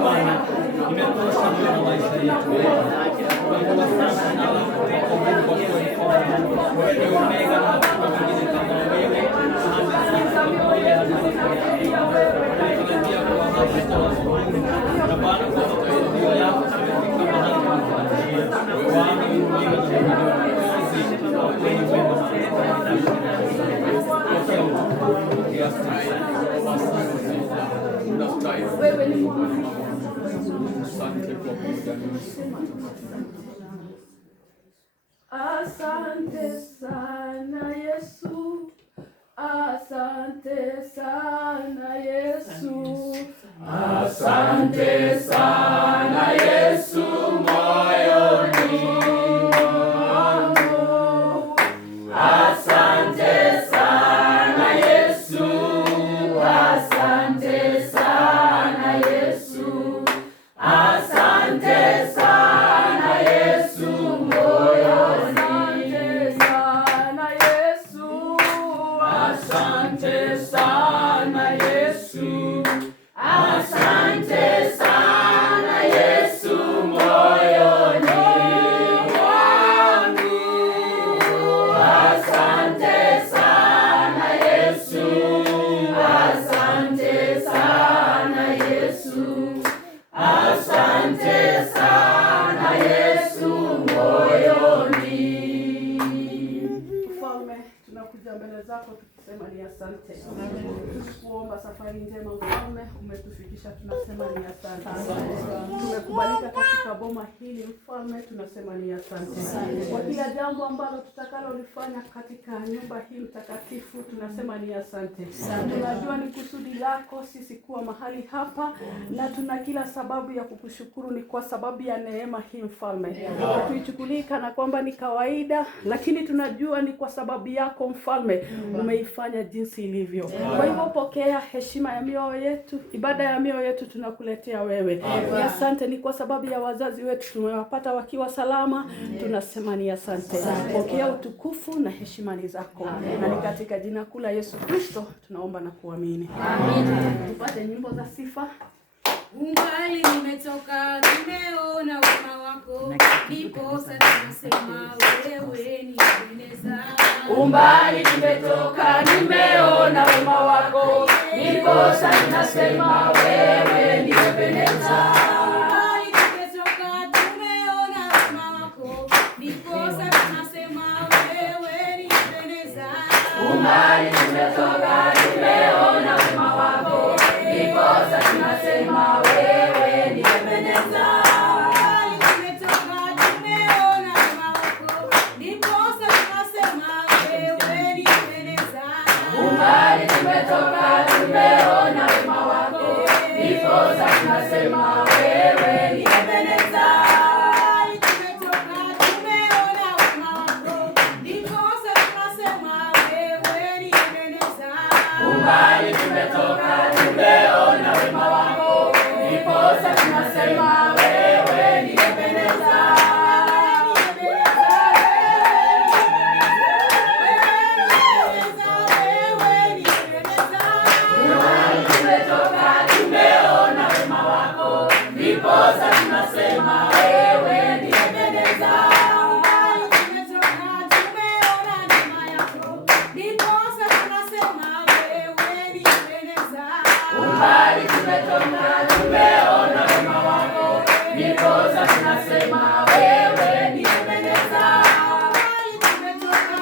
Bwana, imetosha ndio na maisha yetu. Mungu asante na kukupa Mungu kwa kuifanya. Wewe ni Omega na hakuna mwingine kama wewe. Asante sana kwa ile hadithi kwa watoto wa Mungu. Na Bwana kwa ndio yako tumefika mahali pa kuanzia. Bwana inuliwe na Mungu wa kweli wema na wewe ni Mungu. Asante sana Yesu, asante sana Yesu, asante sana Yesu moyoni mwangu, asante sana Yesu, asante sana Yesu, asante sana Yesu moyoni, asante sana Yesu, asante sana Yesu moyoni mwangu, asante sana Yesu, asante sana Yesu, asante sana Yesu moyoni. Mfalme, tunakuja mbele zako tukisema ni asante. Tukikuomba safari njema Mfalme, umetufikisha, tunasema ni asante. Tumekubalika katika boma hili Mfalme, tunasema ni asante. Kwa kila jambo ambalo tutakalolifanya katika nyumba hii mtakatifu, tunasema ni asante. Tunajua ni kusudi lako sisi kuwa mahali hapa, na tuna kila sababu ya kukushukuru. Ni kwa sababu ya neema hii Mfalme. Tuichukulie kana kwamba ni kawaida, lakini tunajua ni kwa sababu yako Mfalme umeifanya jinsi ilivyo. Kwa hivyo pokea heshima ya mioyo yetu, ibada ya mioyo yetu tunakuletea wewe. Ni asante, ni kwa sababu ya wazazi wetu tumewapata wakiwa salama, tunasema ni asante. Pokea utukufu na heshima ni zako. Na ni katika jina kuu la Yesu Kristo tunaomba na kuamini. Amen. Tupate nyimbo za sifa. Umbali nimetoka, nimeona wema wako, ndiposa tunasema wewe ni Ebeneza. Umbali nimetoka, nimeona wema wako, ndiposa tunasema wewe ni Ebeneza. Umbali nimetoka, tumeona wema wako, ndiposa tunasema wewe ni Ebeneza. Umbali nimetoka, nimeona wema wako, ndiposa tunasema wewe ni Ebeneza. Umbali nimetoka, tumeona wema wako, ndiposa tunasema wewe ni Ebeneza. Umbali nimetoka, tumeona wema wako, ndiposa tunasema wewe ni Ebeneza. Umbali tumetoka, tumeona wema wako, ndiposa tunasema wewe ni Ebeneza. Umbali tumetoka, tumeona wema wako, ndiposa tunasema wewe ni Ebeneza. Umbali tumetoka, tumeona wema wako, ndiposa tunasema wewe ni Ebeneza. Umbali tumetoka,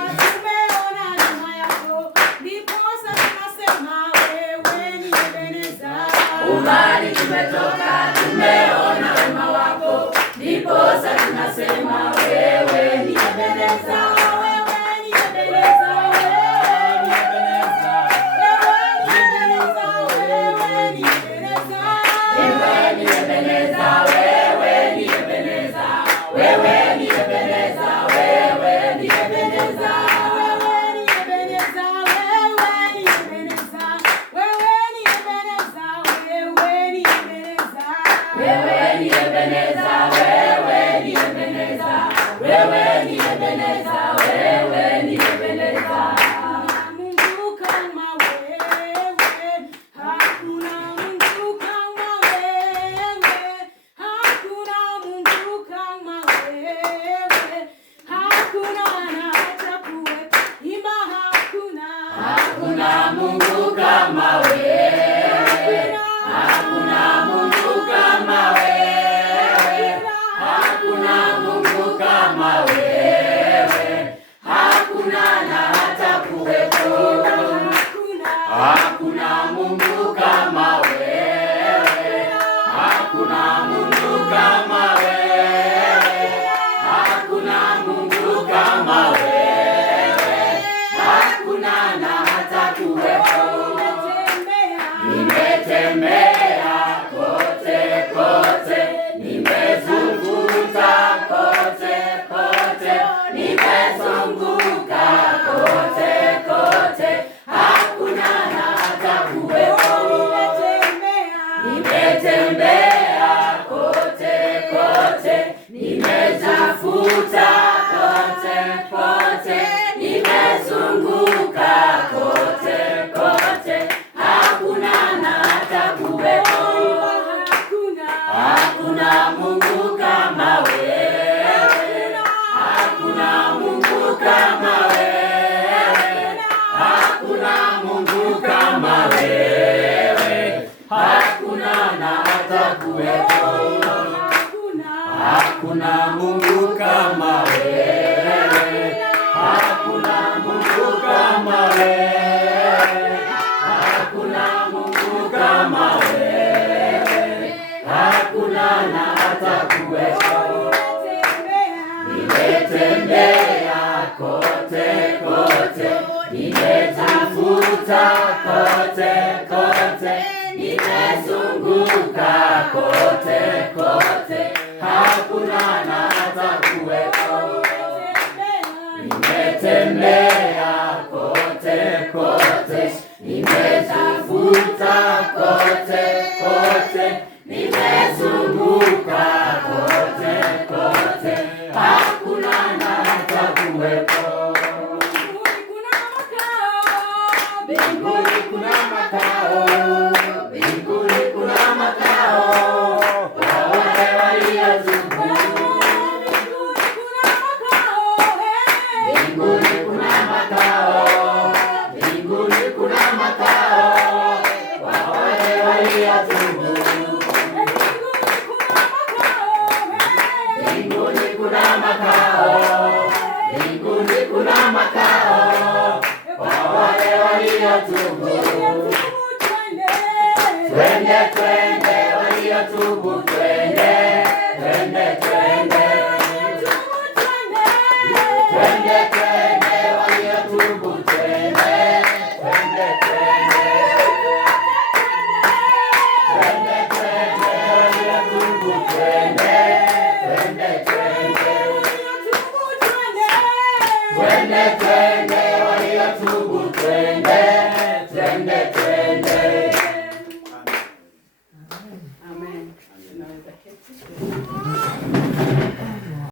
tumeona wema wako, ndiposa tunasema wewe ni Ebeneza. Umbali tumetoka, tumeona wema wako, ndiposa tunasema wewe ni Ebeneza. hakuna Mungu kama wewe, hakuna Mungu kama wewe, hakuna Mungu kama wewe, hakuna na hata kuwepo. Nimetembea kote kote, nimezunguka kote kote, nimezunguka kote kote, hakuna na hata kuwepo. Nimetembea kote kote, nimetafuta kote kote, nimezunguka kote kote, hakuna na hata kuwepo. Hakuna Mungu kama wewe, hakuna Mungu kama wewe, hakuna Mungu kama wewe, hakuna na hata kuwepo. Hakuna Mungu kama wewe, hakuna Mungu kama wewe, hakuna Mungu kama wewe, hakuna na hata kuwepo. Nimetembea kote kote, nimetafuta kote kote, nimezunguka kote kote, hakuna na hata kuwepo. Nimetembea kote kote, nimetafuta kote kote, nimezunguka kote kote, hakuna na hata kuwepo. Mbinguni kuna makao, mbinguni kuna makao kwa wale waliotubu. Mbinguni kuna makao, mbinguni kuna makao kwa wale waliotubu. Mbinguni kuna makao, mbinguni kuna makao kwa wale waliotubu. Twende twende waliotubu, twende twende twende, twende twende waliotubu, twende twende twende, twende twende waliotubu, twende twende twende, twende twende